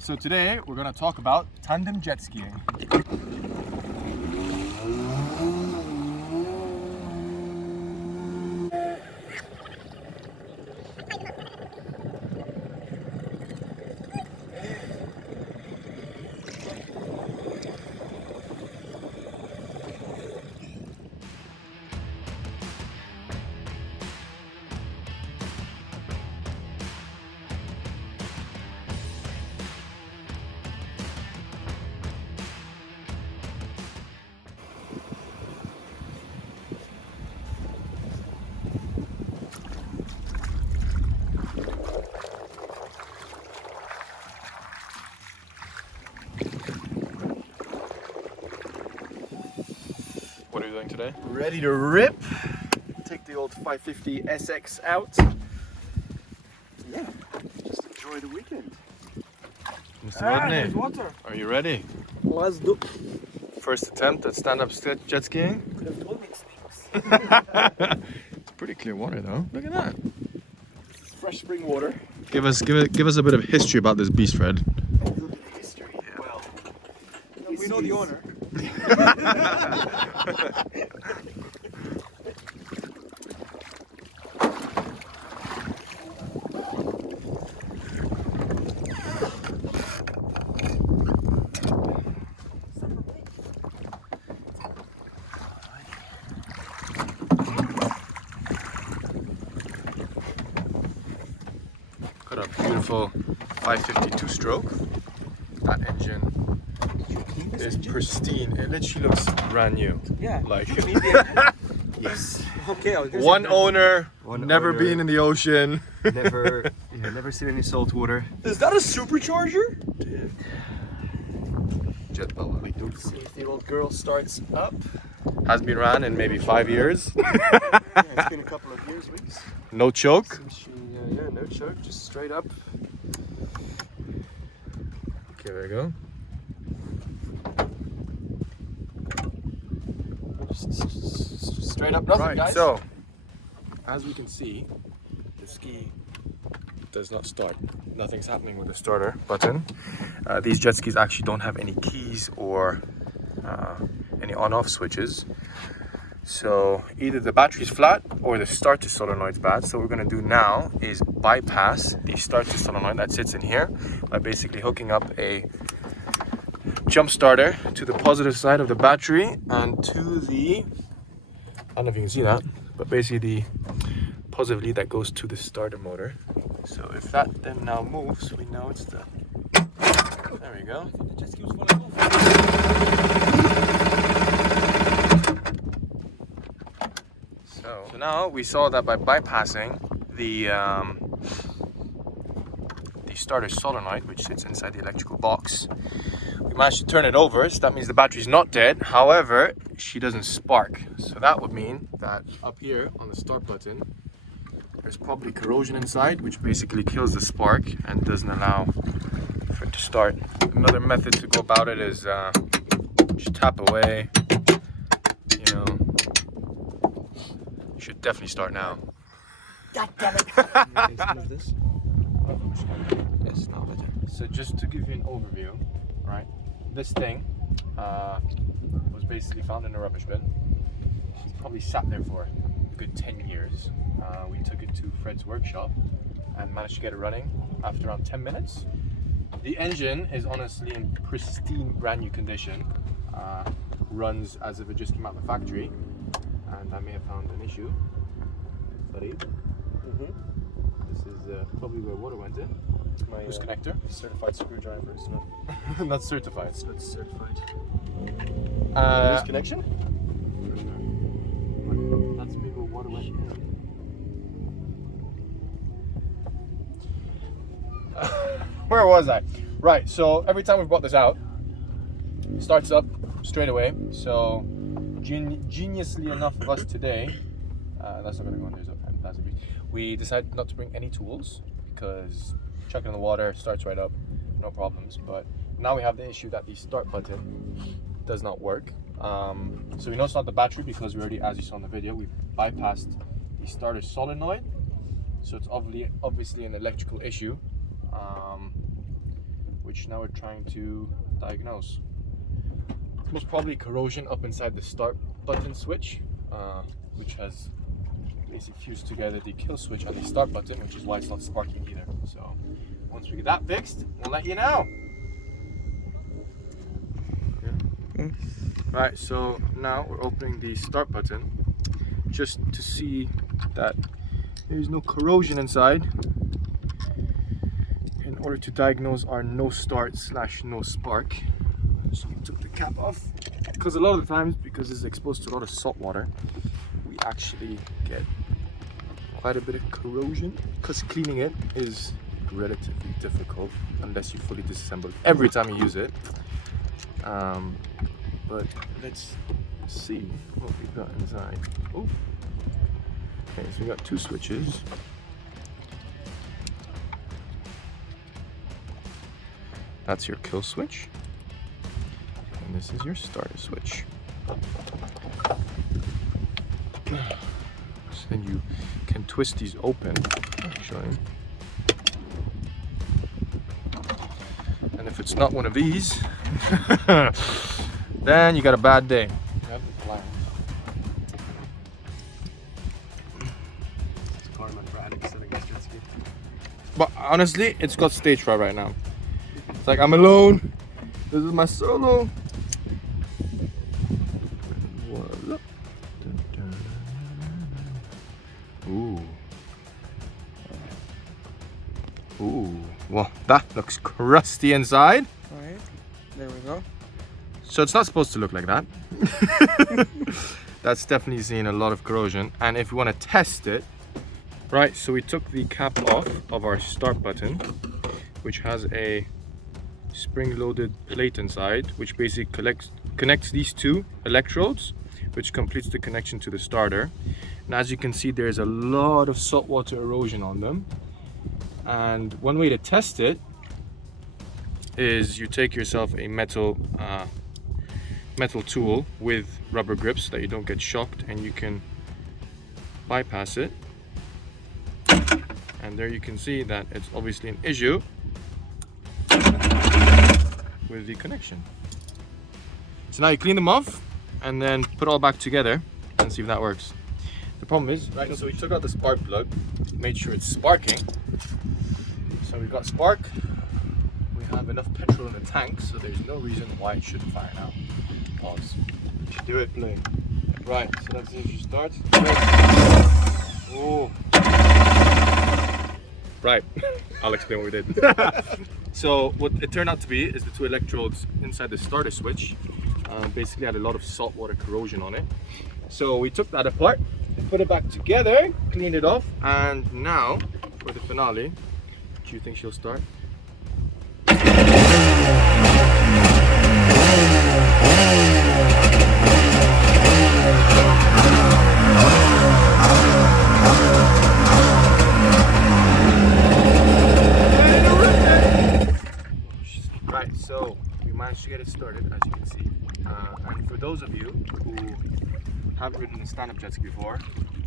So today we're going to talk about tandem jet skiing. What are you doing today? Ready to rip. Take the old 550 SX out. Yeah, just enjoy the weekend. Mr. Rodney, Water. are you ready? Let's do. First attempt at stand-up jet skiing? Could have told me it stinks. It's pretty clear water though. Look at that. It's fresh spring water. Give us a bit of history about this beast, Fred. A little bit of history. Yeah. Well, we know the owner. Got a beautiful 550 two-stroke. That engine is pristine. It literally looks brand new. Yeah. Like Yes. Okay. I was gonna one say owner, One never owner. been in the ocean. never seen any salt water. Is that a supercharger? Jet power. See if the old girl starts up. Has been ran in maybe 5 years. Yeah, it's been a couple of years, weeks. No choke. Since she, yeah, no choke, just straight up. Okay, there you go. Just straight up nothing, Right, guys. so as we can see, the ski does not start. Nothing's happening with the starter button. These jet skis actually don't have any keys or any on-off switches. So either the battery's flat or the starter solenoid's bad. So what we're going to do now is bypass the starter solenoid that sits in here by basically hooking up a jump starter to the positive side of the battery and to the, I don't know if you can see that, but basically the positive lead that goes to the starter motor. So if that then now moves, we know it's the, there we go. So now we saw that by bypassing the starter solenoid, which sits inside the electrical box, we managed to turn it over. So that means the battery's not dead. However, she doesn't spark. So that would mean that up here on the start button, there's probably corrosion inside, which basically kills the spark and doesn't allow for it to start. Another method to go about it is just tap away. You know, you should definitely start now. God damn it! Move this. Yes, now better. So just to give you an overview, right? This thing was basically found in a rubbish bin. It's probably sat there for a good 10 years. We took it to Fred's workshop and managed to get it running after around 10 minutes. The engine is honestly in pristine, brand new condition. Runs as if it just came out of the factory. And I may have found an issue. Buddy. This is probably where water went in. My Loose connector. certified screwdriver is not. Not certified. It's not certified. Loose connection? That's maybe where water went in. Where was I? Right, so every time we brought this out, it starts up straight away. So geniusly enough of us today, that's not going to go on, there's a plastic piece. We decided not to bring any tools because chuck it in the water, starts right up, no problems. But now we have the issue that the start button does not work. So we know it's not the battery because we already, as you saw in the video, we bypassed the starter solenoid. So it's obviously an electrical issue, which which now we're trying to diagnose. It's most probably corrosion up inside the start button switch, which has basically fused together the kill switch on the start button, which is why it's not sparking either. So once we get that fixed, we'll let you know. Yeah. Right, so now we're opening the start button just to see that there's no corrosion inside in order to diagnose our no start / no spark. So we took the cap off because a lot of the times, because it's exposed to a lot of salt water, we actually get quite a bit of corrosion, because cleaning it is relatively difficult unless you fully disassemble it every time you use it. But let's see what we've got inside. Oh, okay, so we got 2 switches. That's your kill switch, and this is your starter switch. So then you can twist these open, actually. And if it's not one of these, then you got a bad day. But honestly, it's got stage fright right now. It's like, I'm alone. This is my solo. Voila. Ooh. Ooh. Well, that looks crusty inside. Alright, there we go. So it's not supposed to look like that. That's definitely seen a lot of corrosion. And if we want to test it, right, so we took the cap off of our start button, which has a spring-loaded plate inside, which basically connects these 2 electrodes, which completes the connection to the starter. And as you can see, there's a lot of saltwater erosion on them. And one way to test it is you take yourself a metal tool with rubber grips so that you don't get shocked, and you can bypass it. And there you can see that it's obviously an issue with the connection. So now you clean them off and then put it all back together and see if that works. The problem is, right, so we took out the spark plug, made sure it's sparking. So we've got spark, we have enough petrol in the tank, so there's no reason why it shouldn't fire now. Pause. Do it, play. Right, so let's see if you start. Oh. Right, I'll explain what we did. So what it turned out to be is the 2 electrodes inside the starter switch basically had a lot of saltwater corrosion on it. So we took that apart, put it back together, cleaned it off, and now for the finale, do you think she'll start? Right, so we managed to get it started, as you can see. And for those of you who haven't ridden a stand-up jet ski before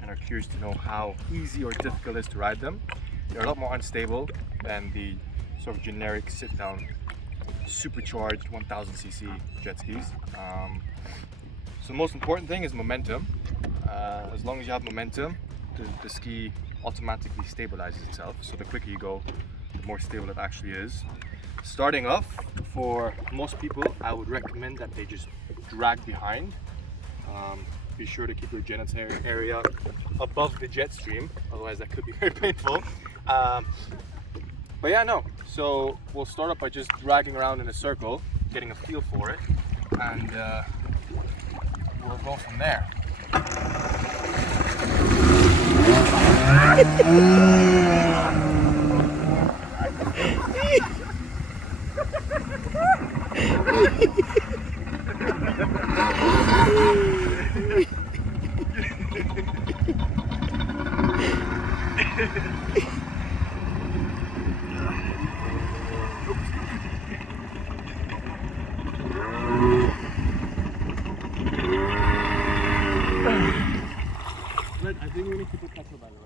and are curious to know how easy or difficult it is to ride them, they're a lot more unstable than the sort of generic sit-down supercharged 1000cc jet skis. So the most important thing is momentum. As long as you have momentum, the ski automatically stabilizes itself. So the quicker you go, the more stable it actually is. Starting off, for most people, I would recommend that they just drag behind. Be sure to keep your genital area above the jet stream, otherwise that could be very painful. But yeah, no. So we'll start up by just dragging around in a circle, getting a feel for it, and we'll go from there. I think we need to put petrol, by the way.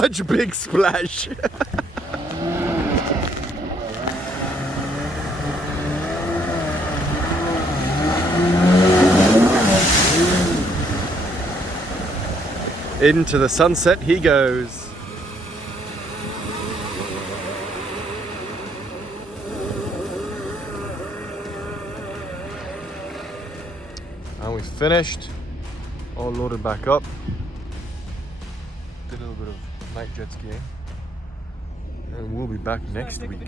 much big splash. Into the sunset he goes. And we finished, all loaded back up. Did a little bit of night jet skiing, and we'll be back next week.